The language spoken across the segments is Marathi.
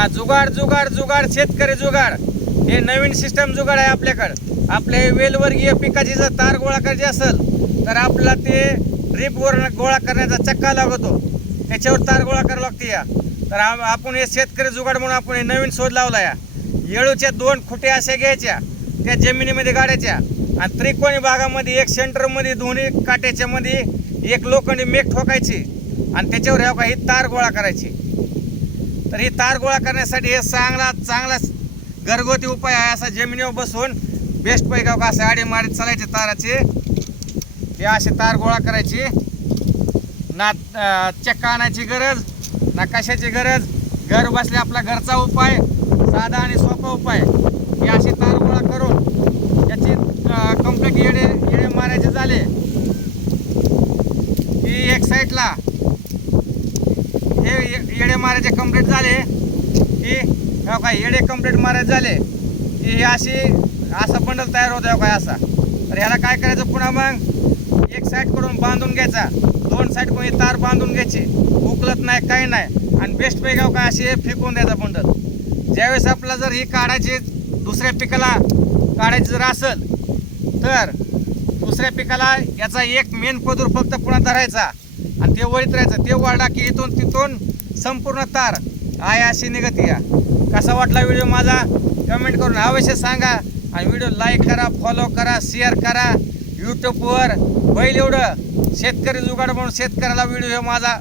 हा जुगाड जुगाड जुगाड शेतकरी जुगाड. हे नवीन सिस्टम जुगाड आहे आपल्याकडं. आपल्या वेलवर्गीय पिकाची जर तार गोळा करायची असेल तर आपला ते ड्रीपवर गोळा करण्याचा चक्का लागतो. त्याच्यावर तार गोळा करावं लागते या. तर आपण हे शेतकरी जुगाड म्हणून आपण हे नवीन शोध लावला या. येळूच्या दोन खुटे अशा घ्यायच्या त्या जमिनीमध्ये गाडायच्या. आणि त्रिकोणी भागामध्ये एक सेंटरमध्ये दोन्ही काट्याच्यामध्ये एक लोखंडी मेघ ठोकायची. आणि त्याच्यावर ह्या का ही तार गोळा करायची. तर ही तार गोळा करण्यासाठी हे चांगला चांगला घरगुती उपाय आहे. असा जमिनीवर बसून बेस्ट पैका का असे आडे मारीत चालायचे ताराचे. हे असे तार गोळा करायची. ना चक्का आणायची गरज ना कशाची गरज? घर बसले आपला घरचा उपाय साधा आणि सोपा उपाय. हे असे तार गोळा करून याची कंप्लीट येडे येडे मारायचे झाले. ही एक साईडला हे मारायचे कंप्लीट झाले. की हो काय येडे कंप्लीट मारायचे झाले. की हे अशी असा बंडल तयार होतो काय असा. तर ह्याला काय करायचं पुन्हा मग? एक साईड करून बांधून घ्यायचा. दोन साईड कोणी तार बांधून घ्यायची. उकलत नाही काही नाही. आणि बेस्ट पैकी काय असे फेकून द्यायचा बंडल ज्यावेळेस आपला जर ही काढायची दुसऱ्या पिकाला काढायची जर असेल तर दुसऱ्या पिकाला याचा एक मेन पदूर फक्त पुन्हा धरायचा. आणि ते वळीत राहायचं. ते वळला की इथून तिथून संपूर्ण तार आहे अशी निघत या. कसा वाटला व्हिडिओ माझा? कमेंट करून अवश्य सांगा. आणि व्हिडिओ लाईक करा फॉलो करा शेअर करा. यूट्यूबवर बैल एवढं शेतकरी जुगाड म्हणून शेतकऱ्याला व्हिडिओ हे माझा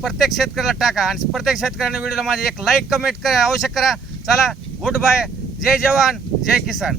प्रत्येक शेतकऱ्याला टाका. आणि प्रत्येक शेतकऱ्याने व्हिडिओला माझे एक लाईक कमेंट करा आवश्यक करा. चला गुड बाय जय जवान जय किसान.